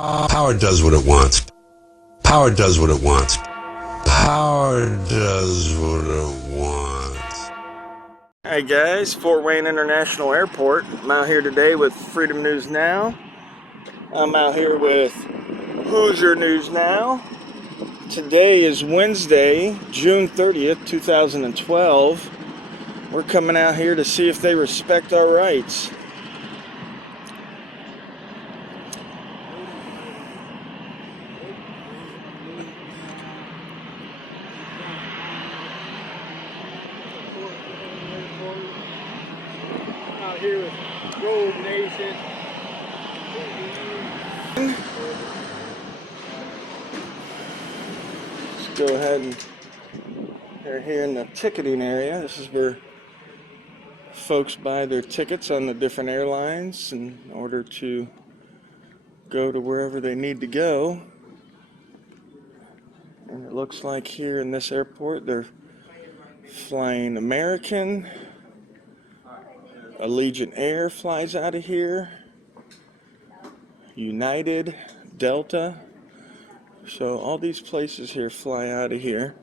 Power does what it wants. Power does what it wants. Power does what it wants. Hi guys, Fort Wayne International Airport. I'm out here today with Freedom News Now. I'm out here with Hoosier News Now. Today is Wednesday, June 30th, 2012. We're coming out here to see if they respect our rights. Out here with Rogue Nation. Let's go ahead and they're here in the ticketing area. This is where folks buy their tickets on the different airlines in order to go to wherever they need to go. And it looks like here in this airport they're flying American. Allegiant Air flies out of here. United, Delta. So all these places here fly out of here.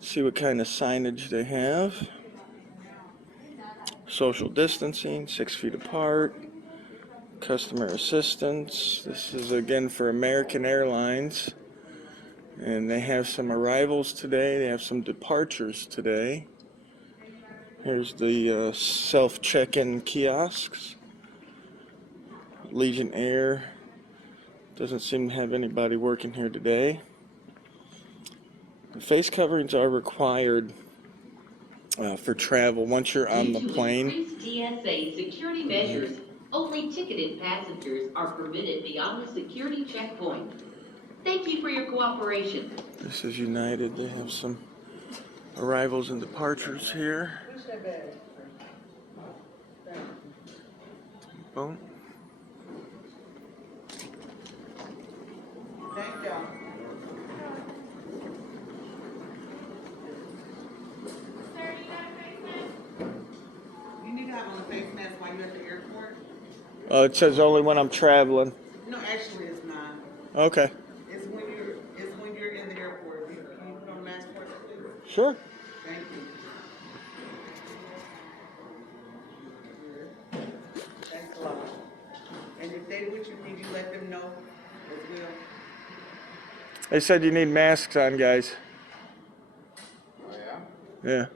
See what kind of signage they have. Social distancing, 6 feet apart. Customer assistance. This is again for American Airlines. And they have some arrivals today. They have some departures today. Here's the self-check-in kiosks. Allegiant Air doesn't seem to have anybody working here today. The face coverings are required for travel once you're on the plane. TSA security measures. Only ticketed passengers are permitted beyond the security checkpoint. Thank you for your cooperation. This is United. They have some arrivals and departures here. Boom. Thank you. Sir, you got a face mask? You need to have on a face mask while you're at the airport? It says only when I'm traveling. No, actually it's not. Okay. It's when you're in the airport. Can you put on a mask for us, please? Sure. Thank you. Thanks a lot. And if they with you, did you let them know as well? They said you need masks on, guys. Oh, yeah? Yeah.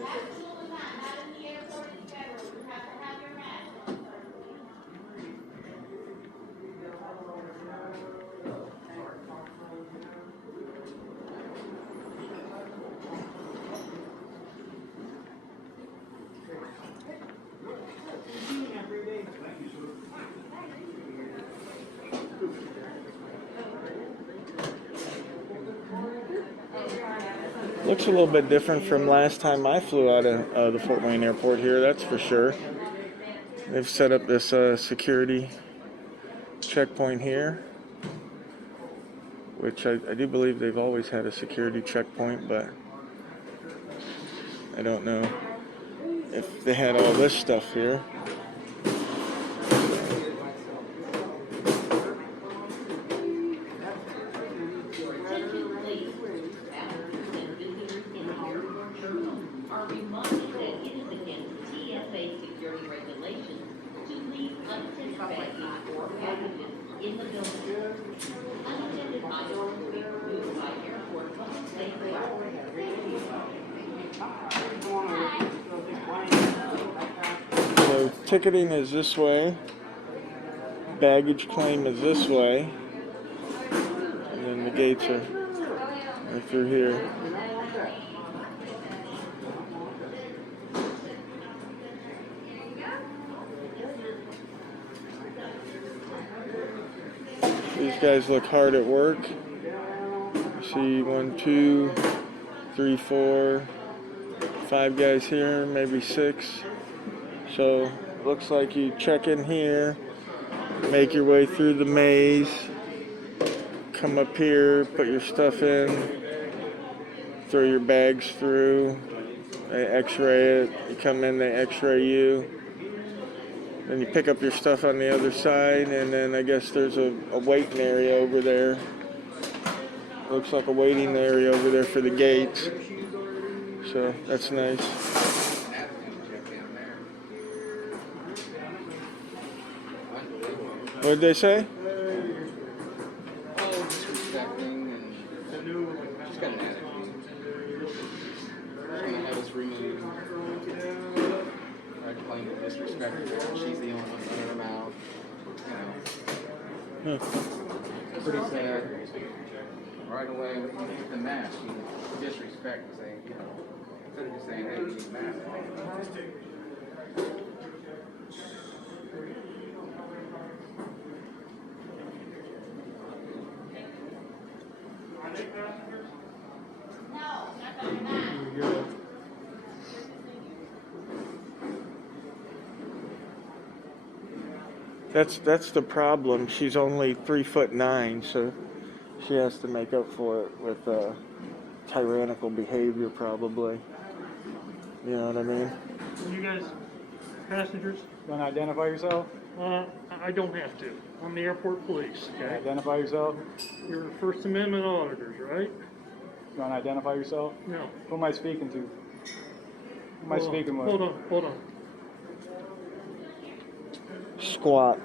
Absolutely not. Not in the airport in federal. You have to have your mask on, sir. Looks a little bit different from last time I flew out of the Fort Wayne airport here, that's for sure. They've set up this security checkpoint here, which I do believe they've always had a security checkpoint, but I don't know if they had all this stuff here. Attention please. Passengers and visitors in the airport terminal are reminded that it is against TSA security regulations to leave unattended baggage or packages in the building. Unattended items will be removed by airport public safety. So ticketing is this way, baggage claim is this way, and then the gates are right through here. These guys look hard at work. You see 1, 2, 3, 4, 5 guys here, maybe 6. So looks like you check in here, make your way through the maze, come up here, put your stuff in, throw your bags through, They x-ray it. You come in, they x-ray you. Then you pick up your stuff on the other side, and then I guess there's a waiting area over there. Looks like a waiting area over there for the gates. So that's nice. What did they say? Oh, disrespecting and she's got an attitude. She's gonna have us removed. I claim to disrespect her. She's the only one running her mouth. You know. Pretty sad. Right away with the mask, you disrespect and saying, you know, instead of just saying, hey, you need a mask. That's the problem. She's only 3'9", so she has to make up for it with tyrannical behavior, probably. You know what I mean? You guys, passengers? Want to identify yourself? I don't have to. I'm the airport police, okay? Identify yourself. You're First Amendment auditors, right? You want to identify yourself? No. Who am I speaking to? Who am I speaking with? Hold on. Squat.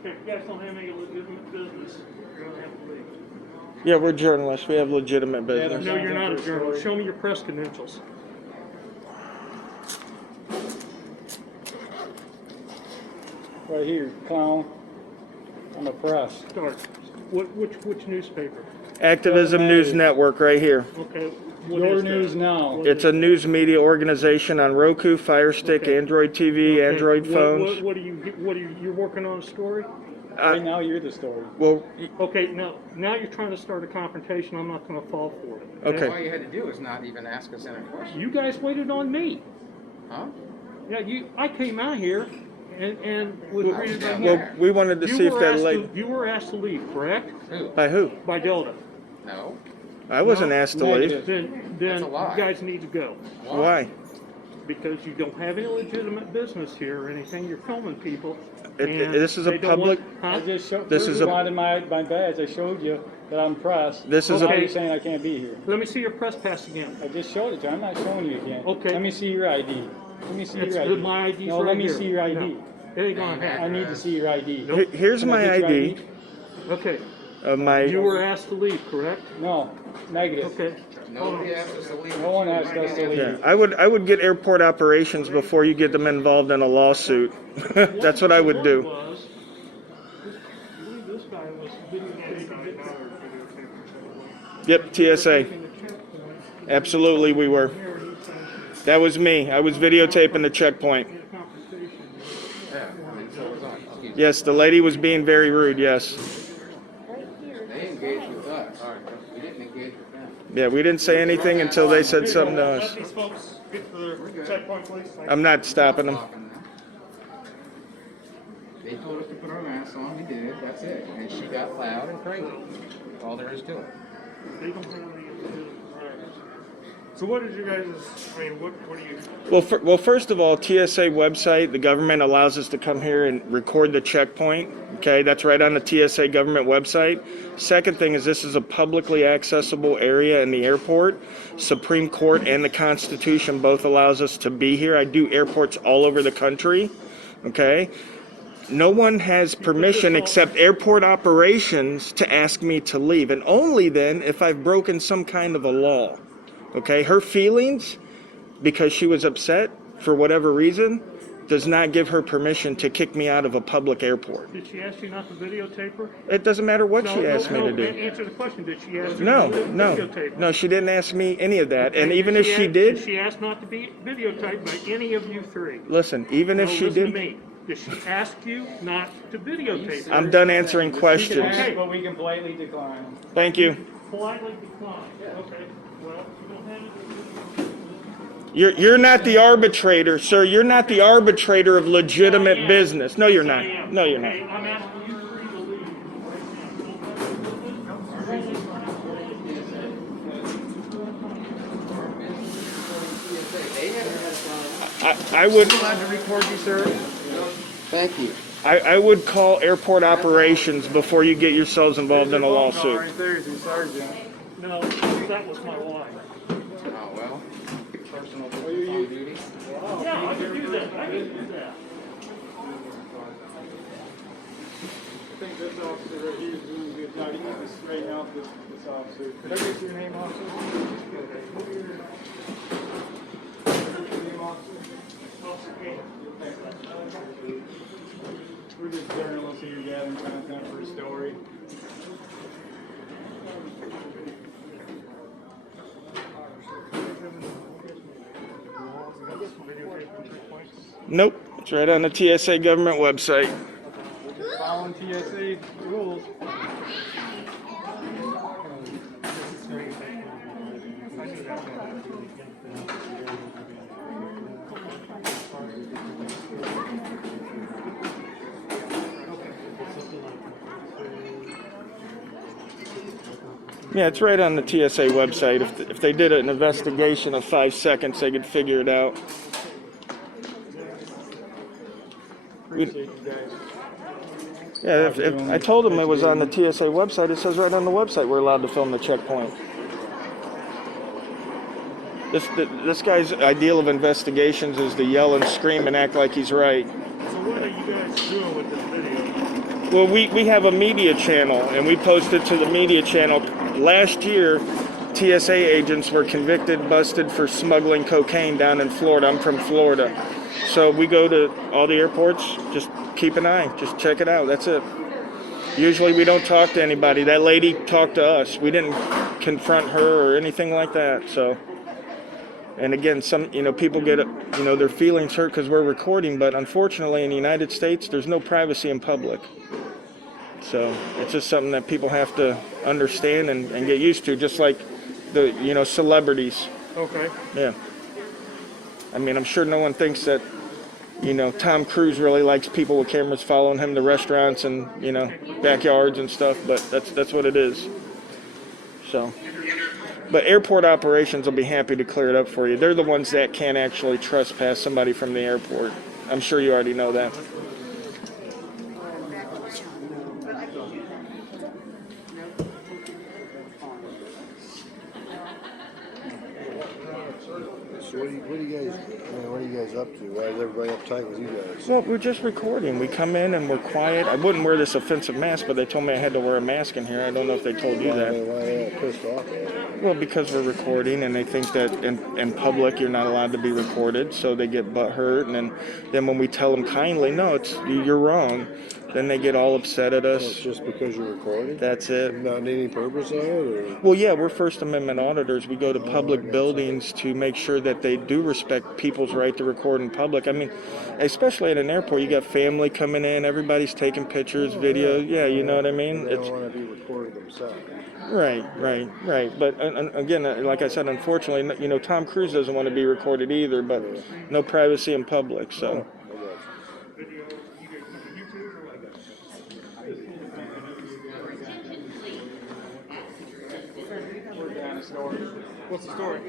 Okay, if you guys don't have any legitimate business, you're gonna have to leave. Yeah, we're journalists. We have legitimate business. No, you're not a journalist. Show me your press credentials. Right here, clown. I'm a press. Start. Which newspaper? Activism News Network right here. Okay. What Your is that? News Now. It's a news media organization on Roku, Fire Stick, Okay. Android TV, Okay, Android phones. What are you're working on a story? Right now, you're the story. Well, Okay, now you're trying to start a confrontation. I'm not going to fall for it. okay. All you had to do is not even ask us any questions. You guys waited on me. Huh? Yeah, I came out here and was greeted by Well, you. we wanted to see if that lady. You were asked to leave, correct? Who? By who? By Delta. No. I wasn't asked to leave. Then That's a lie. you guys need to go. Why? Because you don't have any legitimate business here or anything. You're filming people. and This is a they don't public. Want, I just showed. This is a- wanted my badge. I showed you that I'm press. This is How a- are you saying I can't be here? Let me see your press pass again. I just showed it to you. I'm not showing you again. Okay. Let me see your ID. Let me see It's your ID. my ID's No, right let me here. see your ID. No, it ain't gonna I happen. need to see your ID. Here's Can I my get your ID. Okay. My. You were asked to leave, correct? No, negative. Okay. Nobody asked us to leave. No one asked us to leave. Yeah, I would get airport operations before you get them involved in a lawsuit. That's what I would do. This guy was videotaping. Yep, TSA. Absolutely, we were. That was me. I was videotaping the checkpoint. Yeah, I mean, so it was on. Excuse me. Yes, the lady was being very rude. Yes. They engaged with us. We didn't engage with them. Yeah, we didn't say anything until they said something to Let us. these folks get to their checkpoint, please. I'm not stopping them. Stopping them. They told us to put our masks on. We did. That's it. And she got loud and crazy. All there is to it. They don't have any legitimate rights. So what is your guys', I mean, what do you? Well, first of all, TSA website, the government allows us to come here and record the checkpoint. Okay, that's right on the TSA government website. Second thing is this is a publicly accessible area in the airport. Supreme Court and the Constitution both allows us to be here. I do airports all over the country. Okay. No one has permission except airport operations to ask me to leave, and only then if I've broken some kind of a law. Okay, her feelings, because she was upset for whatever reason, does not give her permission to kick me out of a public airport. Did she ask you not to videotape her? It doesn't matter what she asked me to do. Answer the question. Did she ask you No, to videotape her? no, she didn't ask me any of that. And Did even if she ask- did, she asked not to be videotaped by any of you three. listen, even if No, she listen to did, me. Did she ask you not to videotape her? I'm done answering We can questions. ask, but we can politely decline. Thank you. Politely decline. Okay. You're not the arbitrator, sir. You're not the arbitrator of legitimate business. No, you're not. No, you're not. I'm asking you free to leave. I would. allowed to record you, sir? Thank you. I would call airport operations before you get yourselves involved in a lawsuit. Right there is your sergeant. No, that was my wife. Oh, well. Personal business on duty. Yeah, I can do that. I can do that. I think this officer right here is doing a good job. He needs to straighten out this officer. Could I get your name, officer? We're just journalists here gathering content for a story. Nope, it's right on the TSA government website. Following TSA rules. Yeah, it's right on the TSA website. If they did an investigation of 5 seconds, they could figure it out. Appreciate you guys. Yeah, if I told them it was on the TSA website, it says right on the website we're allowed to film the checkpoint. This guy's ideal of investigations is to yell and scream and act like he's right. So what are you guys doing with this video? Well, we have a media channel, and we posted to the media channel. Last year, TSA agents were convicted, busted for smuggling cocaine down in Florida. I'm from Florida. So we go to all the airports, just keep an eye, just check it out, that's it. Usually we don't talk to anybody. That lady talked to us. We didn't confront her or anything like that, so. And again, some, people get, their feelings hurt because we're recording, but unfortunately in the United States, there's no privacy in public. So it's just something that people have to understand and get used to, just like the, celebrities. Okay. Yeah. I mean, I'm sure no one thinks that, Tom Cruise really likes people with cameras following him to restaurants and, backyards and stuff, but that's what it is. So, but airport operations will be happy to clear it up for you. They're the ones that can't actually trespass somebody from the airport. I'm sure you already know that. So what are you guys up to? Why is everybody uptight with you guys? Well, we're just recording. We come in and we're quiet. I wouldn't wear this offensive mask, but they told me I had to wear a mask in here. I don't know if they told you that. Why are they all pissed off? Well, because we're recording, and they think that in public you're not allowed to be recorded, so they get butthurt. And then when we tell them kindly, no, you're wrong, then they get all upset at us. It's just because you're recording? That's it. Not any purpose of it? Or? Well, yeah, we're First Amendment auditors. We go to public buildings to make sure that they do respect people's right to record in public. I mean, especially at an airport, you got family coming in, everybody's taking pictures, video. Yeah, you know what I mean? They don't want to be recorded themselves. Right. But again, like I said, unfortunately, Tom Cruise doesn't want to be recorded either, but no privacy in public, so. What's the story?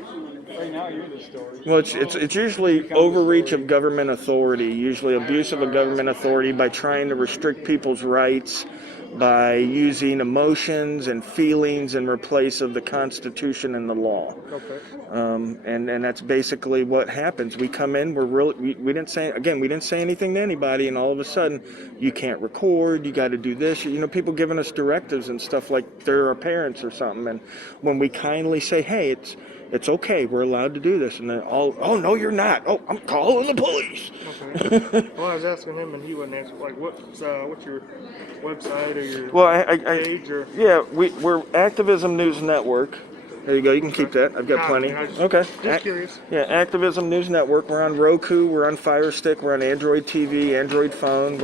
Right now, you're the story. Well, it's usually overreach of government authority, usually abuse of a government authority by trying to restrict people's rights, by using emotions and feelings in replace of the Constitution and the law. Okay. And that's basically what happens. We come in, we didn't say anything to anybody, and all of a sudden, you can't record, you got to do this. People giving us directives and stuff like they're our parents or something. And when we kindly say, hey, it's okay, we're allowed to do this, and then oh no, you're not. Oh, I'm calling the police. Okay. Well, I was asking him, and he wouldn't answer. Like, what's your website or your page? Or Yeah, we're Activism News Network. There you go. You can keep that. I've got plenty. Okay. Just curious. Yeah, Activism News Network. We're on Roku. We're on Fire Stick. We're on Android TV, Android phone.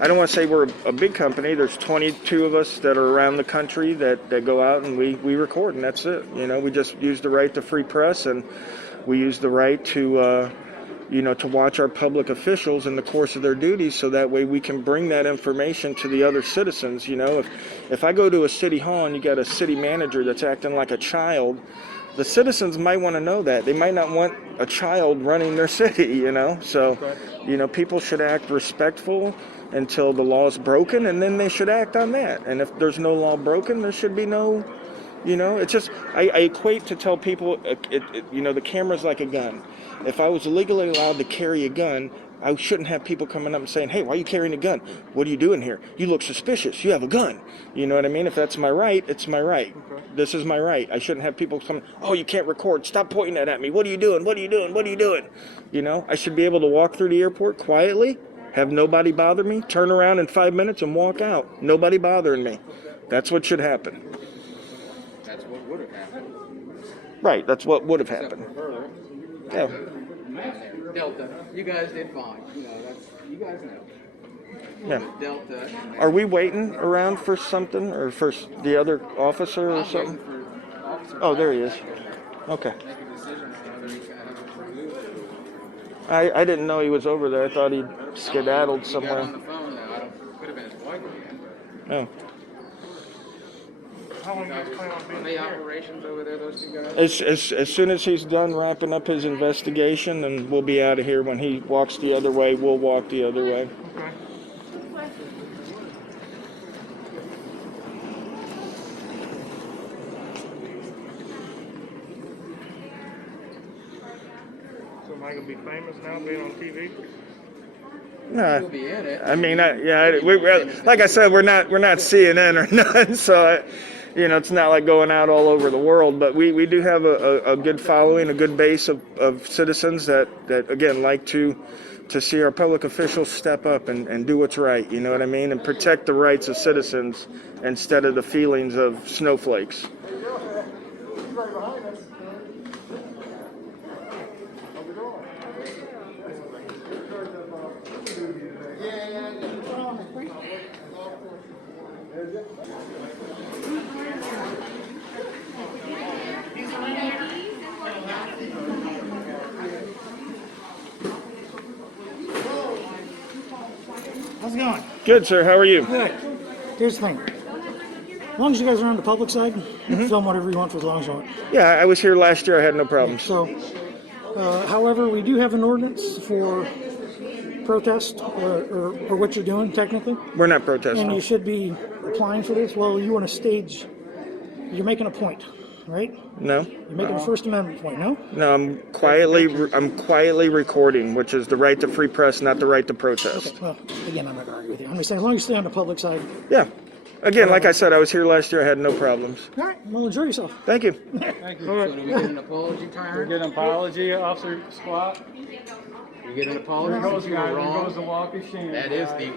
I don't want to say we're a big company. There's 22 of us that are around the country that go out and we record, and that's it. You know, we just use the right to free press, and we use the right to to watch our public officials in the course of their duties, so that way we can bring that information to the other citizens. You know, if I go to a city hall and you got a city manager that's acting like a child, the citizens might want to know that. They might not want a child running their city, you know. So, people should act respectful until the law is broken, and then they should act on that. And if there's no law broken, there should be no, it's just, I equate to tell people, the camera's like a gun. If I was legally allowed to carry a gun, I shouldn't have people coming up and saying, hey, why are you carrying a gun? What are you doing here? You look suspicious. You have a gun. You know what I mean? If that's my right, it's my right. Okay. This is my right. I shouldn't have people coming, oh, you can't record. Stop pointing that at me. What are you doing? What are you doing? What are you doing? I should be able to walk through the airport quietly, have nobody bother me, turn around in 5 minutes and walk out. Nobody bothering me. That's what should happen. That's what would have happened. Right, that's what would have happened. Yeah. Delta, you guys did fine. You guys know. Yeah. Delta. Are we waiting around for something, or for the other officer or something? Oh, there he is. Okay. Make a decision on whether he can have it removed. I didn't know he was over there. I thought he'd skedaddled He somewhere. got on the phone now. Could have been his wife again. Oh. How long do you guys plan on being Are they here? operations over there, those two guys? As soon as he's done wrapping up his investigation, and we'll be out of here. When he walks the other way, we'll walk the other way. Okay. So am I gonna be famous now, being on TV? Nah, You'll be in it. I mean, like I said, we're not CNN or nothing, so it's not like going out all over the world. But we do have a good following, a good base of citizens that again like to see our public officials step up and do what's right. You know what I mean, and protect the rights of citizens instead of the feelings of snowflakes. How's it going? Good, sir. How are you? Good. Here's the thing. As long as you guys are on the public side, you can film whatever you want for as long as you want. Yeah, I was here last year. I had no problems. So, however, we do have an ordinance for protest or what you're doing technically. We're not protesting. And you should be applying for this. Well, you want to stage. You're making a point, right? No. You're making a First Amendment point. No. No, I'm quietly recording, which is the right to free press, not the right to protest. Okay. Well, again, I'm not going to argue with you. I'm just saying, as long as you stay on the public side. Yeah. Again, like I said, I was here last year. I had no problems. All right. Well, enjoy yourself. Thank you. Thank you. So do we get an apology, We Tyron? get an apology, Officer Squat. We get an apology Here goes since you were the wrong? walk of shame. That is the